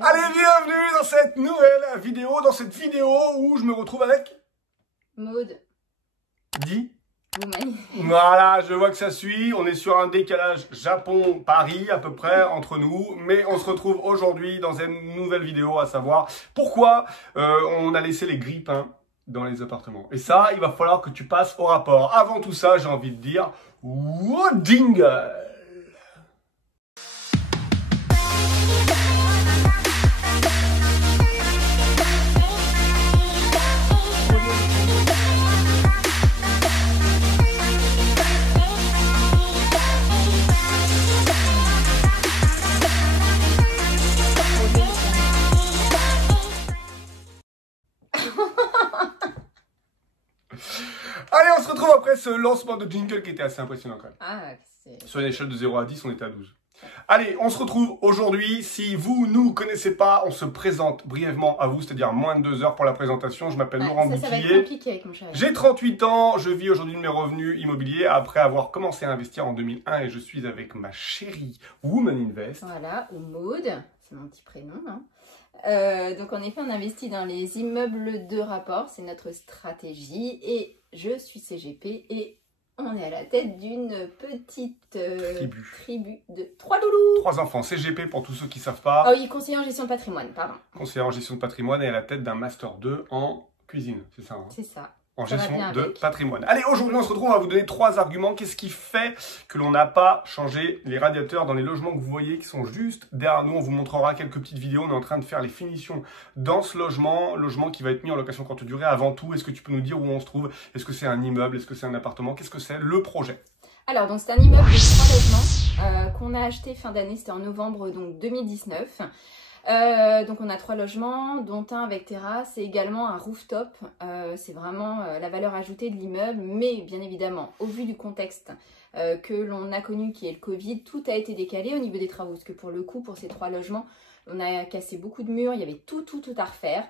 Allez, bienvenue dans cette nouvelle vidéo, où je me retrouve avec... Maud. Dis. Woman. Voilà, je vois que ça suit. On est sur un décalage Japon-Paris à peu près entre nous. Mais on se retrouve aujourd'hui dans une nouvelle vidéo, à savoir pourquoi on a laissé les grippins dans les appartements. Et ça, il va falloir que tu passes au rapport. Avant tout ça, j'ai envie de dire... Jingle. Allez, on se retrouve après ce lancement de jingle qui était assez impressionnant quand même. Ah, sur une échelle de 0 à 10, on était à 12. Allez, on se retrouve aujourd'hui. Si vous ne nous connaissez pas, on se présente brièvement à vous, c'est-à-dire moins de 2 heures pour la présentation. Je m'appelle Laurent Boutillier. Ça va être compliqué avec mon chéri. J'ai 38 ans, je vis aujourd'hui de mes revenus immobiliers après avoir commencé à investir en 2001 et je suis avec ma chérie Woman Invest. Voilà, ou Maud, c'est mon petit prénom. Hein. Donc en effet, on investit dans les immeubles de rapport, c'est notre stratégie. Et je suis CGP et on est à la tête d'une petite tribu de 3 loulous. 3 enfants, CGP pour tous ceux qui ne savent pas. Ah oui, conseiller en gestion de patrimoine, pardon. Conseiller en gestion de patrimoine et à la tête d'un Master 2 en cuisine, c'est ça hein? C'est ça. En gestion de patrimoine. Allez, aujourd'hui, on se retrouve à vous donner 3 arguments. Qu'est-ce qui fait que l'on n'a pas changé les radiateurs dans les logements que vous voyez qui sont juste derrière nous? On vous montrera quelques petites vidéos. On est en train de faire les finitions dans ce logement qui va être mis en location courte durée. Avant tout, est-ce que tu peux nous dire où on se trouve? Est-ce que c'est un immeuble? Est-ce que c'est un appartement? Qu'est-ce que c'est le projet? Alors, donc c'est un immeuble de 3 logements qu'on a acheté fin d'année. C'était en novembre donc 2019. Donc on a 3 logements, dont un avec terrasse et également un rooftop. C'est vraiment la valeur ajoutée de l'immeuble, mais bien évidemment, au vu du contexte que l'on a connu qui est le Covid, tout a été décalé au niveau des travaux. Parce que pour le coup, pour ces 3 logements, on a cassé beaucoup de murs, il y avait tout à refaire.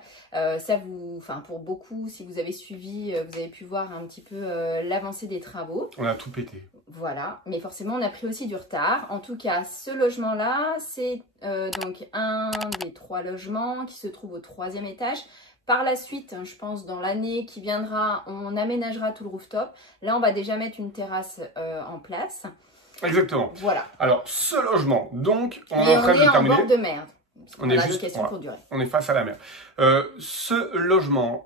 Pour beaucoup, si vous avez suivi, vous avez pu voir un petit peu l'avancée des travaux. On a tout pété. Voilà, mais forcément, on a pris aussi du retard. En tout cas, ce logement-là, c'est donc un des 3 logements qui se trouve au 3e étage. Par la suite, je pense dans l'année qui viendra, on aménagera tout le rooftop. Là, on va déjà mettre une terrasse en place. Exactement. Voilà. Alors, ce logement, donc, on est en train de terminer. On est en bord de mer. On est juste, on est face à la mer. Ce logement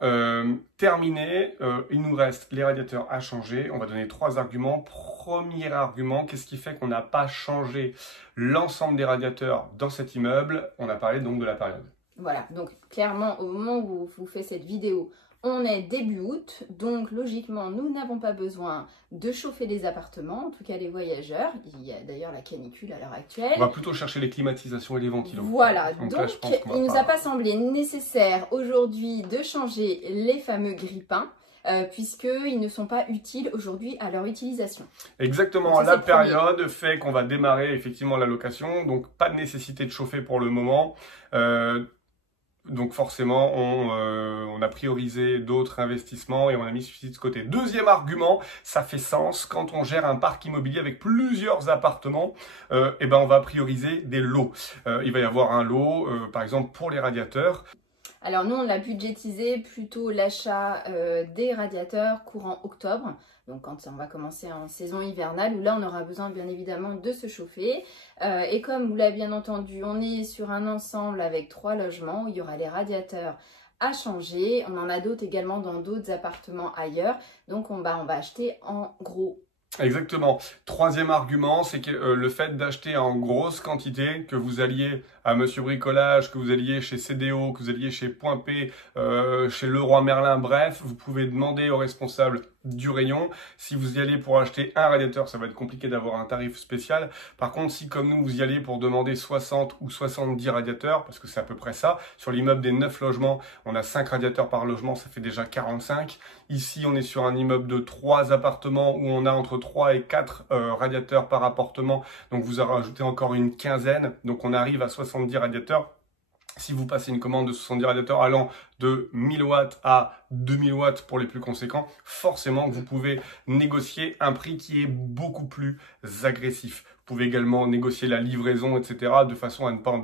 terminé, il nous reste les radiateurs à changer. On va donner 3 arguments. Premier argument, qu'est-ce qui fait qu'on n'a pas changé l'ensemble des radiateurs dans cet immeuble? On a parlé donc de la période. Voilà, donc clairement au moment où vous faites cette vidéo, on est début août, donc logiquement nous n'avons pas besoin de chauffer les appartements, en tout cas les voyageurs. Il y a d'ailleurs la canicule à l'heure actuelle. On va plutôt chercher les climatisations et les ventilos. Voilà, donc là, il ne nous a pas semblé nécessaire aujourd'hui de changer les fameux grippins. Puisqu'ils ne sont pas utiles aujourd'hui à leur utilisation. Exactement, la période fait qu'on va démarrer effectivement la location, donc pas de nécessité de chauffer pour le moment. Donc forcément, on a priorisé d'autres investissements et on a mis ceci de côté. Deuxième argument, ça fait sens, quand on gère un parc immobilier avec plusieurs appartements, on va prioriser des lots. Il va y avoir un lot, par exemple, pour les radiateurs. Alors nous, on l'a budgétisé plutôt l'achat des radiateurs courant octobre. Donc quand on va commencer en saison hivernale, où là on aura besoin bien évidemment de se chauffer. Et comme vous l'avez bien entendu, on est sur un ensemble avec 3 logements où il y aura les radiateurs à changer. On en a d'autres également dans d'autres appartements ailleurs. Donc on va acheter en gros. Exactement. 3e argument, c'est que le fait d'acheter en grosse quantité, que vous alliez à Monsieur Bricolage, que vous alliez chez CDO, que vous alliez chez Point P, chez Leroy Merlin, bref, vous pouvez demander aux responsables du rayon. Si vous y allez pour acheter un radiateur, ça va être compliqué d'avoir un tarif spécial. Par contre, si comme nous, vous y allez pour demander 60 ou 70 radiateurs, parce que c'est à peu près ça, sur l'immeuble des 9 logements, on a 5 radiateurs par logement, ça fait déjà 45. Ici, on est sur un immeuble de 3 appartements où on a entre 3 et 4 radiateurs par appartement. Donc, vous en rajoutez encore une quinzaine. Donc, on arrive à 70 radiateurs. Si vous passez une commande de 70 radiateurs allant de 1000 watts à 2000 watts pour les plus conséquents, forcément vous pouvez négocier un prix qui est beaucoup plus agressif. Vous pouvez également négocier la livraison, etc. de façon à ne pas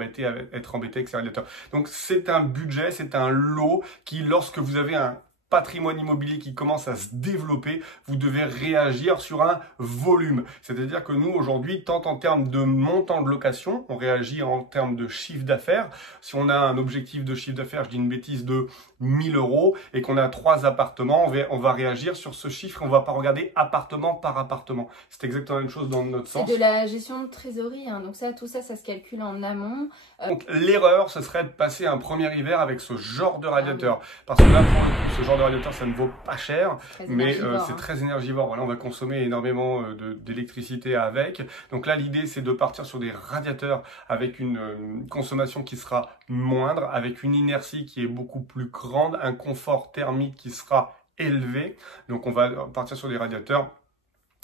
être embêté avec ces radiateurs. Donc c'est un budget, c'est un lot qui, lorsque vous avez un patrimoine immobilier qui commence à se développer, vous devez réagir sur un volume. C'est-à-dire que nous, aujourd'hui, tant en termes de montant de location, on réagit en termes de chiffre d'affaires. Si on a un objectif de chiffre d'affaires, je dis une bêtise, de 1000 € et qu'on a 3 appartements, on va réagir sur ce chiffre. On ne va pas regarder appartement par appartement. C'est exactement la même chose dans notre sens. C'est de la gestion de trésorerie, hein. Donc tout ça se calcule en amont. Donc l'erreur, ce serait de passer un premier hiver avec ce genre de radiateur. Parce que là, pour le coup, ce genre de radiateur, ça ne vaut pas cher, mais c'est très énergivore. Voilà, on va consommer énormément d'électricité avec. Donc là, l'idée, c'est de partir sur des radiateurs avec une consommation qui sera moindre, avec une inertie qui est beaucoup plus grande, un confort thermique qui sera élevé. Donc on va partir sur des radiateurs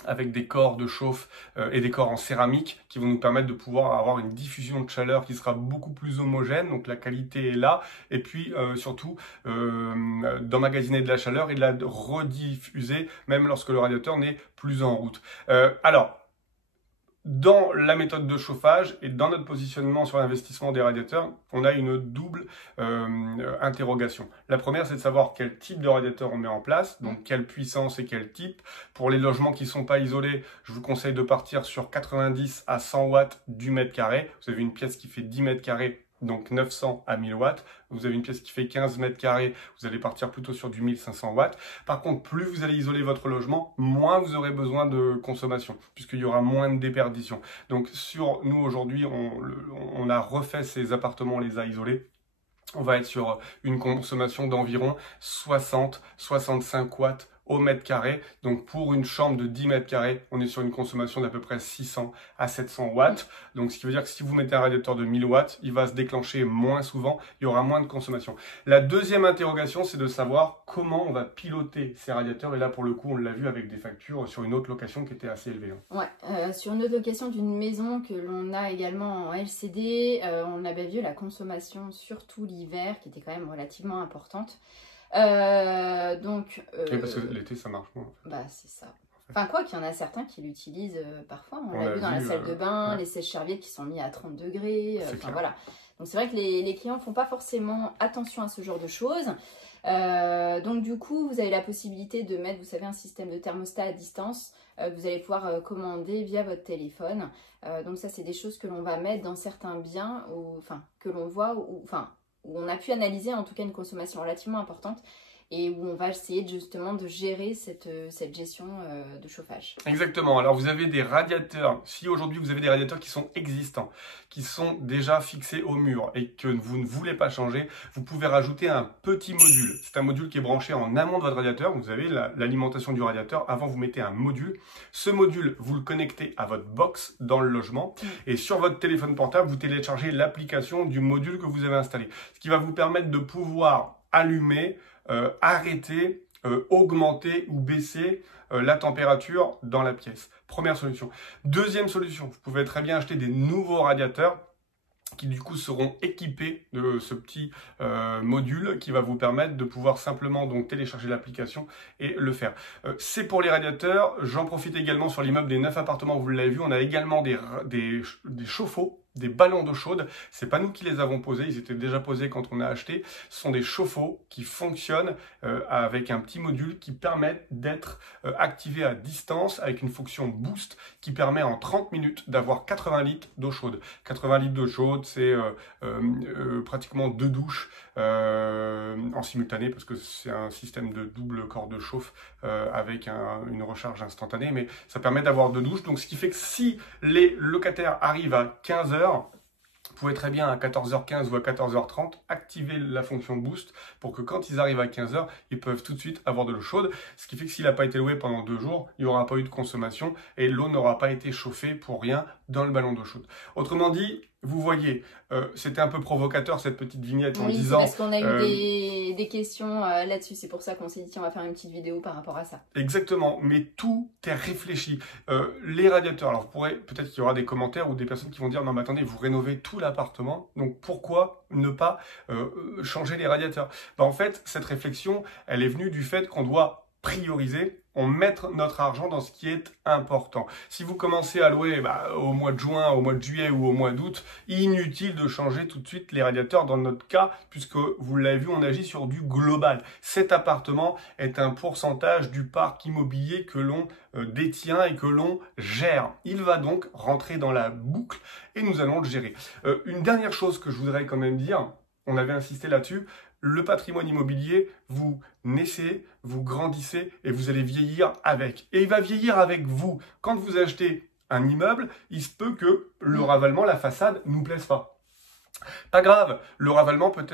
avec des corps de chauffe et des corps en céramique qui vont nous permettre de pouvoir avoir une diffusion de chaleur qui sera beaucoup plus homogène, donc la qualité est là, et puis surtout d'emmagasiner de la chaleur et de la rediffuser même lorsque le radiateur n'est plus en route. Alors, dans la méthode de chauffage et dans notre positionnement sur l'investissement des radiateurs, on a une double interrogation. La première, c'est de savoir quel type de radiateur on met en place, donc quelle puissance et quel type. Pour les logements qui ne sont pas isolés, je vous conseille de partir sur 90 à 100 watts du mètre carré. Vous avez une pièce qui fait 10 mètres carrés, donc 900 à 1000 watts. Vous avez une pièce qui fait 15 mètres carrés, vous allez partir plutôt sur du 1500 watts. Par contre, plus vous allez isoler votre logement, moins vous aurez besoin de consommation, puisqu'il y aura moins de déperdition. Donc sur nous aujourd'hui, on a refait ces appartements, on les a isolés. On va être sur une consommation d'environ 60-65 watts au mètre carré. Donc pour une chambre de 10 mètres carrés, on est sur une consommation d'à peu près 600 à 700 watts. Donc ce qui veut dire que si vous mettez un radiateur de 1000 watts, il va se déclencher moins souvent, il y aura moins de consommation. La deuxième interrogation, c'est de savoir comment on va piloter ces radiateurs. Et là, pour le coup, on l'a vu avec des factures sur une autre location qui était assez élevée. Ouais, sur une autre location d'une maison que l'on a également en LCD, on avait vu la consommation, surtout l'hiver, qui était quand même relativement importante. Et parce que l'été ça marche moins. Bah c'est ça. Enfin quoi qu'il y en a certains qui l'utilisent parfois. On l'a vu dans la salle de bain, les sèche-serviettes qui sont mis à 30 degrés. Enfin voilà. Donc c'est vrai que les clients font pas forcément attention à ce genre de choses. Donc du coup vous avez la possibilité de mettre, vous savez, un système de thermostat à distance. Vous allez pouvoir commander via votre téléphone. Donc ça c'est des choses que l'on va mettre dans certains biens, que l'on voit, où on a pu analyser en tout cas une consommation relativement importante et où on va essayer justement de gérer cette gestion de chauffage. Exactement. Alors vous avez des radiateurs, si aujourd'hui vous avez des radiateurs qui sont existants, qui sont déjà fixés au mur et que vous ne voulez pas changer, vous pouvez rajouter un petit module. C'est un module qui est branché en amont de votre radiateur. Vous avez l'alimentation du radiateur. Avant, vous mettez un module. Ce module, vous le connectez à votre box dans le logement et sur votre téléphone portable, vous téléchargez l'application du module que vous avez installé. Ce qui va vous permettre de pouvoir allumer, arrêter, augmenter ou baisser la température dans la pièce. Première solution. Deuxième solution, vous pouvez très bien acheter des nouveaux radiateurs qui du coup seront équipés de ce petit module qui va vous permettre de pouvoir simplement donc télécharger l'application et le faire. C'est pour les radiateurs. J'en profite également sur l'immeuble des 9 appartements, vous l'avez vu, on a également des chauffe-eau, des ballons d'eau chaude. C'est pas nous qui les avons posés, ils étaient déjà posés quand on a acheté. Ce sont des chauffe-eau qui fonctionnent avec un petit module qui permet d'être activé à distance avec une fonction boost qui permet en 30 minutes d'avoir 80 litres d'eau chaude. 80 litres d'eau chaude, c'est pratiquement 2 douches en simultané parce que c'est un système de double corps de chauffe avec une recharge instantanée, mais ça permet d'avoir 2 douches. Donc ce qui fait que si les locataires arrivent à 15 h, vous pouvez très bien à 14h15 ou à 14h30 activer la fonction boost pour que quand ils arrivent à 15 h, ils peuvent tout de suite avoir de l'eau chaude. Ce qui fait que s'il n'a pas été loué pendant 2 jours, il n'y aura pas eu de consommation et l'eau n'aura pas été chauffée pour rien dans le ballon d'eau chaude. Autrement dit, vous voyez, c'était un peu provocateur cette petite vignette en Oui, disant... parce qu'on a eu des questions là-dessus, c'est pour ça qu'on s'est dit tiens, on va faire une petite vidéo par rapport à ça. Exactement, mais tout est réfléchi. Les radiateurs, alors peut-être qu'il y aura des commentaires ou des personnes qui vont dire non mais attendez, vous rénovez tout l'appartement, donc pourquoi ne pas changer les radiateurs? En fait, cette réflexion, elle est venue du fait qu'on doit prioriser, on mettre notre argent dans ce qui est important. Si vous commencez à louer au mois de juin, au mois de juillet ou au mois d'août, inutile de changer tout de suite les radiateurs dans notre cas, puisque vous l'avez vu, on agit sur du global. Cet appartement est un pourcentage du parc immobilier que l'on détient et que l'on gère. Il va donc rentrer dans la boucle et nous allons le gérer. Une dernière chose que je voudrais quand même dire, on avait insisté là-dessus, le patrimoine immobilier, vous naissez, vous grandissez et vous allez vieillir avec. Et il va vieillir avec vous. Quand vous achetez un immeuble, il se peut que le ravalement, la façade, ne nous plaise pas. Pas grave, le ravalement peut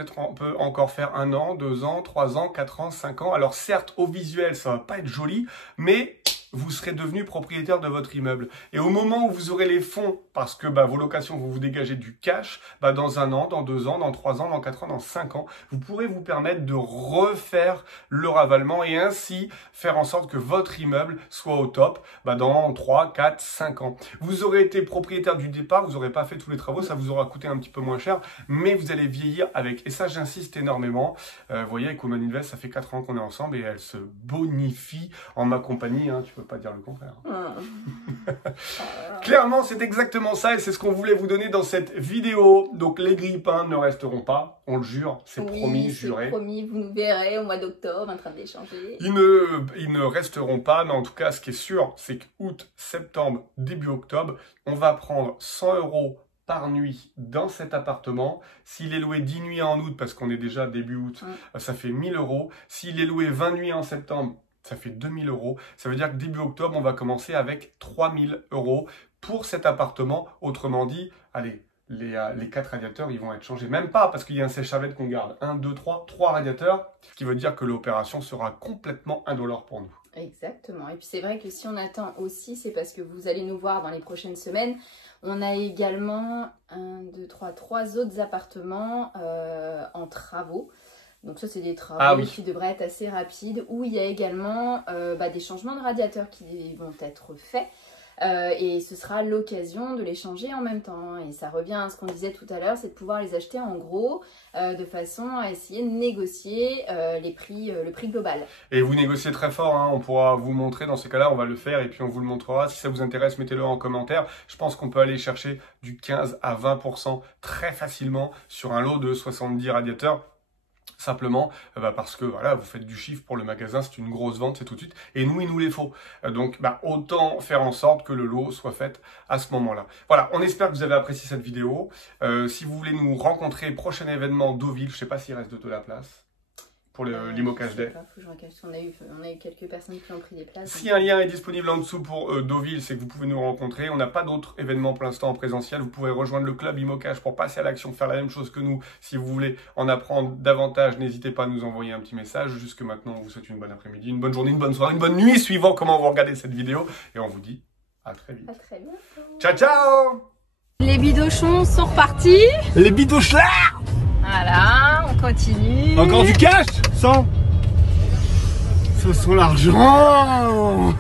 encore faire 1 an, 2 ans, 3 ans, 4 ans, 5 ans. Alors certes, au visuel, ça va pas être joli, mais vous serez devenu propriétaire de votre immeuble. Et au moment où vous aurez les fonds, parce que vos locations vont vous dégager du cash, dans 1 an, dans 2 ans, dans 3 ans, dans 4 ans, dans 5 ans, vous pourrez vous permettre de refaire le ravalement et ainsi faire en sorte que votre immeuble soit au top dans 3, 4, 5 ans. Vous aurez été propriétaire du départ, vous n'aurez pas fait tous les travaux, ça vous aura coûté un petit peu moins cher, mais vous allez vieillir avec. Et ça, j'insiste énormément. Vous voyez, avec Woman Invest, ça fait 4 ans qu'on est ensemble et elle se bonifie en ma compagnie. Tu peux pas dire le contraire. Clairement, c'est exactement ça et c'est ce qu'on voulait vous donner dans cette vidéo. Donc, les grille-pains ne resteront pas, on le jure, c'est promis, juré. Promis, vous nous verrez au mois d'octobre en train d'échanger. Ils ne resteront pas, mais en tout cas, ce qui est sûr, c'est qu'août, septembre, début octobre, on va prendre 100 € par nuit dans cet appartement. S'il est loué 10 nuits en août, parce qu'on est déjà début août, ça fait 1 000 €. S'il est loué 20 nuits en septembre, ça fait 2 000 €. Ça veut dire que début octobre, on va commencer avec 3 000 € pour cet appartement. Autrement dit, allez, les 4 radiateurs, ils vont être changés. Même pas, parce qu'il y a un sèche-chevette qu'on garde. 1, 2, 3 radiateurs. Ce qui veut dire que l'opération sera complètement indolore pour nous. Exactement. Et puis c'est vrai que si on attend aussi, c'est parce que vous allez nous voir dans les prochaines semaines. On a également 3 autres appartements en travaux. Donc ça, c'est des travaux qui devraient être assez rapides, où il y a également des changements de radiateurs qui vont être faits. Et ce sera l'occasion de les changer en même temps. Et ça revient à ce qu'on disait tout à l'heure, c'est de pouvoir les acheter en gros, de façon à essayer de négocier le prix global. Et vous négociez très fort, on pourra vous montrer dans ces cas-là, on va le faire et puis on vous le montrera. Si ça vous intéresse, mettez-le en commentaire. Je pense qu'on peut aller chercher du 15 à 20% très facilement sur un lot de 70 radiateurs. Simplement parce que voilà, vous faites du chiffre pour le magasin, c'est une grosse vente, c'est tout de suite. Et nous, il nous les faut. Donc autant faire en sorte que le lot soit fait à ce moment-là. Voilà, on espère que vous avez apprécié cette vidéo. Si vous voulez nous rencontrer, prochain événement Deauville, je ne sais pas s'il reste de la place pour l'Immocash Day. On a eu quelques personnes qui ont pris des places. Si un lien est disponible en dessous pour Deauville, c'est que vous pouvez nous rencontrer. On n'a pas d'autres événements pour l'instant en présentiel. Vous pouvez rejoindre le club Immocash pour passer à l'action, faire la même chose que nous. Si vous voulez en apprendre davantage, n'hésitez pas à nous envoyer un petit message. Jusque maintenant, on vous souhaite une bonne après-midi, une bonne journée, une bonne soirée, une bonne nuit, suivant comment vous regardez cette vidéo. Et on vous dit à très vite. À très bientôt. Ciao, ciao! Les bidochons sont repartis. Les bidoches là! Voilà, on continue. Encore du cash? 100. Ce sont l'argent.